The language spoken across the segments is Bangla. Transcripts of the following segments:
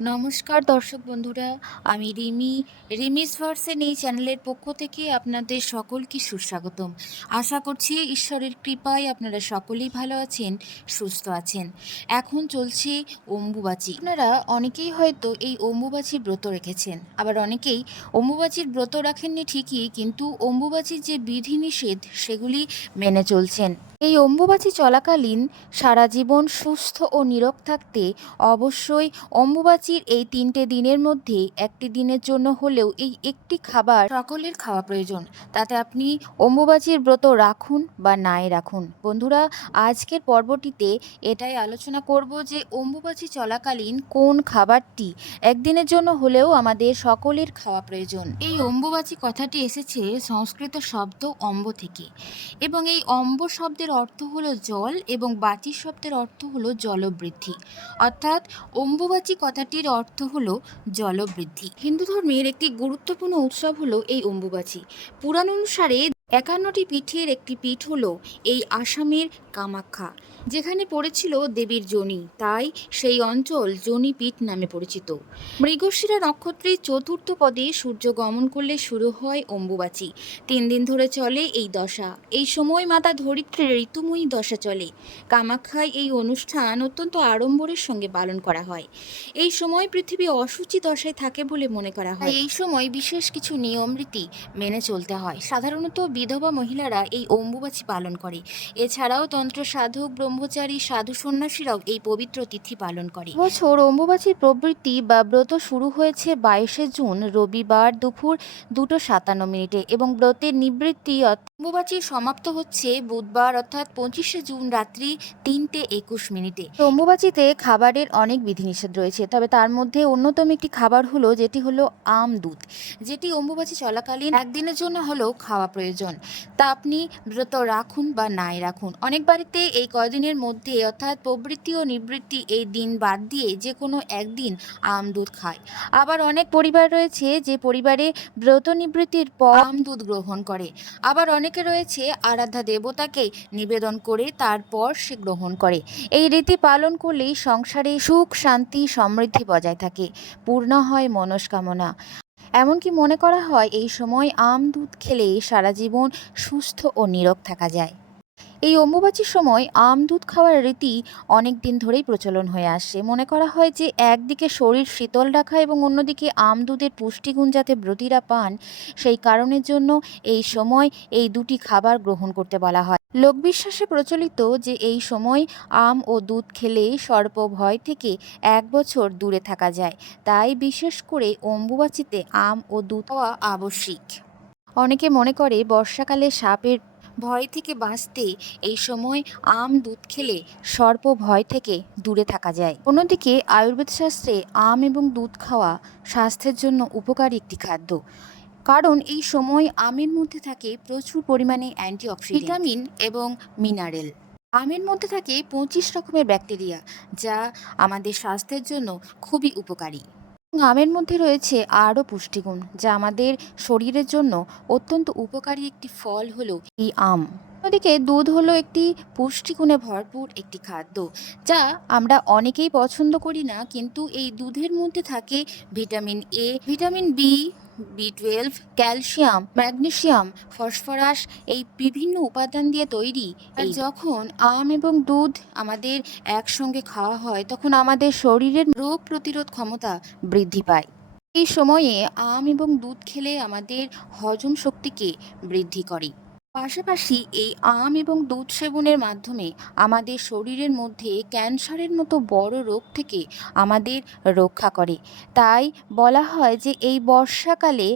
নমস্কার দর্শক বন্ধুরা, আমি রিমি। রিমিস ভার্সেন এই চ্যানেলের পক্ষ থেকে আপনাদের সকলকে সুস্বাগতম। আশা করছি ঈশ্বরের কৃপায় আপনারা সকলেই ভালো আছেন, সুস্থ আছেন। এখন চলছে অম্বুবাচী। আপনারা অনেকেই হয়তো এই অম্বুবাচীর ব্রত রেখেছেন, আবার অনেকেই অম্বুবাচীর ব্রত রাখেননি ঠিকই, কিন্তু অম্বুবাচীর যে বিধিনিষেধ সেগুলি মেনে চলছেন। এই অম্বুবাচী চলাকালীন সারা জীবন সুস্থ ও নীরব থাকতে অবশ্যই অম্বুবাচীর এই তিনটে দিনের মধ্যে একটি দিনের জন্য হলেও এই একটি খাবার সকলের খাওয়া প্রয়োজন। তাতে আপনি অম্বুবাচীর ব্রত রাখুন বা নাই রাখুন। বন্ধুরা, আজকের পর্বটিতে এটাই আলোচনা করব যে অম্বুবাচী চলাকালীন কোন খাবারটি একদিনের জন্য হলেও আমাদের সকলের খাওয়া প্রয়োজন। এই অম্বুবাচী কথাটি এসেছে সংস্কৃত শব্দ অম্ব থেকে এবং এই অম্ব শব্দের অর্থ হলো জল এবং বাচি শব্দের অর্থ হলো জলবৃদ্ধি। অর্থাৎ অম্বুবাচী কথাটির অর্থ হল জলবৃদ্ধি। হিন্দু ধর্মের একটি গুরুত্বপূর্ণ উৎসব হলো এই অম্বুবাচী। পুরাণ অনুসারে একান্নটি পিঠের একটি পীঠ হলো এই আসামের কামাখ্যা, যেখানে পড়েছিল দেবীর জনি। তাই সেই অঞ্চল জনি পীঠ নামে পরিচিত। মৃগশিরা নক্ষত্রের চতুর্থ পদে সূর্য গমন করলে শুরু হয় অম্বুবাচী। তিন দিন ধরে চলে এই দশা। এই সময় মাতা ধরিত্রীর ঋতুময়ী দশা চলে। কামাখ্যায় এই অনুষ্ঠান অত্যন্ত আড়ম্বরের সঙ্গে পালন করা হয়। এই সময় পৃথিবী অসুচি দশায় থাকে বলে মনে করা হয়। এই সময় বিশেষ কিছু নিয়ম রীতি মেনে চলতে হয়। সাধারণত বিধবা মহিলারা এই অম্বুবাচী পালন করে। এছাড়াও তন্ত্র সাধক ব্রহ্মচারী সাধু সন্ন্যাসীরাও এই পবিত্র তিথি পালন করে। বছর অম্বুবাচীর প্রবৃত্তি বা ব্রত শুরু হয়েছে বাইশে জুন রবিবার দুপুর দুটো সাতান্ন মিনিটে এবং ব্রতের নিবৃত্তি অম্বুবাচী সমাপ্ত হচ্ছে বুধবার অর্থাৎ পঁচিশে জুন রাত্রি তিনটে একুশ মিনিটে। অম্বুবাচীতে খাবারের অনেক বিধিনিষেধ রয়েছে তবে তার মধ্যে অন্যতম একটি খাবার হলো যেটি হলো আম দুধ যেটি অম্বুবাচী চলাকালীন একদিনের জন্য হলেও খাওয়া প্রয়োজন। তা আপনি ব্রত রাখুন বা নাই রাখুন। অনেক বাড়িতে এই কয়দিনের মধ্যে অর্থাৎ প্রবৃত্তি ও নিবৃত্তি এই দিন বাদ দিয়ে যে কোনো একদিন আম, দুধ খায়। আবার অনেক পরিবার রয়েছে যে পরিবারে ব্রত নিবৃত্তির পর আম, দুধ গ্রহণ করে। আবার অনেকে রয়েছে আরাধ্যা দেবতাকে নিবেদন করে তারপর সে গ্রহণ করে। এই রীতি পালন করলেই সংসারে সুখ, শান্তি, সমৃদ্ধি বজায় থাকে। পূর্ণ হয় মনস্কামনা। এমনকি মনে করা হয় এই সময় আম, দুধ খেলে সারা জীবন সুস্থ ও নীরব থাকা যায়। এই অম্বুবাচীর সময় আম, দুধ খাওয়ার রীতি অনেক দিন ধরেই প্রচলন হয়ে আসছে মনে করা হয় যে একদিকে শরীর শীতল রাখা এবং অন্যদিকে আম, দুধের পুষ্টিগুণ যাতে ব্রতীরা পান, সেই কারণের জন্য এই সময় এই দুটি খাবার গ্রহণ করতে বলা হয়। লোকবিশ্বাসে প্রচলিত যে এই সময় আম ও দুধ খেলে সর্প ভয় থেকে এক বছর দূরে থাকা যায়, তাই বিশেষ করে অম্বুবাচীতে আম ও দুধ খাওয়া আবশ্যিক। অনেকে মনে করে বর্ষাকালে সাপের ভয় থেকে বাঁচতে এই সময় আম দুধ খেলে সর্প ভয় থেকে দূরে থাকা যায়। অন্যদিকে আয়ুর্বেদ শাস্ত্রে আম এবং দুধ খাওয়া স্বাস্থ্যের জন্য উপকারী একটি খাদ্য। কারণ এই সময় আমের মধ্যে থাকে প্রচুর পরিমাণে অ্যান্টিঅক্সিডেন্ট ভিটামিন এবং মিনারেল আমের মধ্যে থাকে পঁচিশ রকমের ব্যাকটেরিয়া যা আমাদের স্বাস্থ্যের জন্য খুবই উপকারী। আমের মধ্যে রয়েছে আরও পুষ্টিগুণ যা আমাদের শরীরের জন্য অত্যন্ত উপকারী একটি ফল হলো এই আম। অন্যদিকে দুধ হলো একটি পুষ্টিগুণে ভরপুর একটি খাদ্য যা আমরা অনেকেই পছন্দ করি না, কিন্তু এই দুধের মধ্যে থাকে vitamin A vitamin B B twelve calcium magnesium phosphorus এই বিভিন্ন উপাদান দিয়ে তৈরি। আর যখন আম এবং দুধ আমাদের একসঙ্গে খাওয়া হয় তখন আমাদের শরীরের রোগ প্রতিরোধ ক্ষমতা বৃদ্ধি পায়। এই সময়ে আম এবং দুধ খেলে আমাদের হজম শক্তিকে বৃদ্ধি করে। পাশাপাশি এই আম এবং দুধ সেবনের মাধ্যমে আমাদের শরীরের মধ্যে ক্যান্সারের মতো বড় রোগ থেকে আমাদের রক্ষা করে। তাই বলা হয় যে এই বর্ষাকালে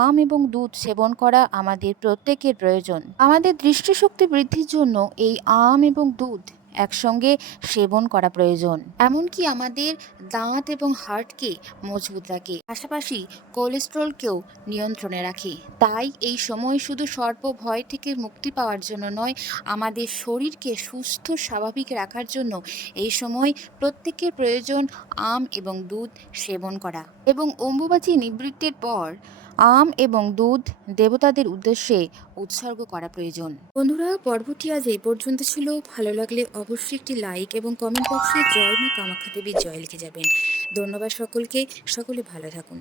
আম এবং দুধ সেবন করা আমাদের প্রত্যেকের প্রয়োজন। আমাদের দৃষ্টিশক্তি বৃদ্ধির জন্য এই আম এবং দুধ একসঙ্গে সেবন করা প্রয়োজন। এমনকি আমাদের দাঁত এবং হার্টকে মজবুত রাখে, পাশাপাশি কোলেস্ট্রলকেও নিয়ন্ত্রণে রাখে। তাই এই সময় শুধু সর্প ভয় থেকে মুক্তি পাওয়ার জন্য নয়, আমাদের শরীরকে সুস্থ, স্বাভাবিক রাখার জন্য এই সময় প্রত্যেকের প্রয়োজন আম এবং দুধ সেবন করা। এবং অম্বুবাচী নিবৃত্তির পর আম এবং দুধ দেবতাদের উদ্দেশ্যে উৎসর্গ করা প্রয়োজন। বন্ধুরা, পর্বটি আজ এই পর্যন্ত ছিল। ভালো লাগলে অবশ্যই একটি লাইক এবং কমেন্ট বক্সে জয় মা কামাখ্যা দেবীর জয় লিখে যাবেন। ধন্যবাদ সকলকে। সকলে ভালো থাকুন।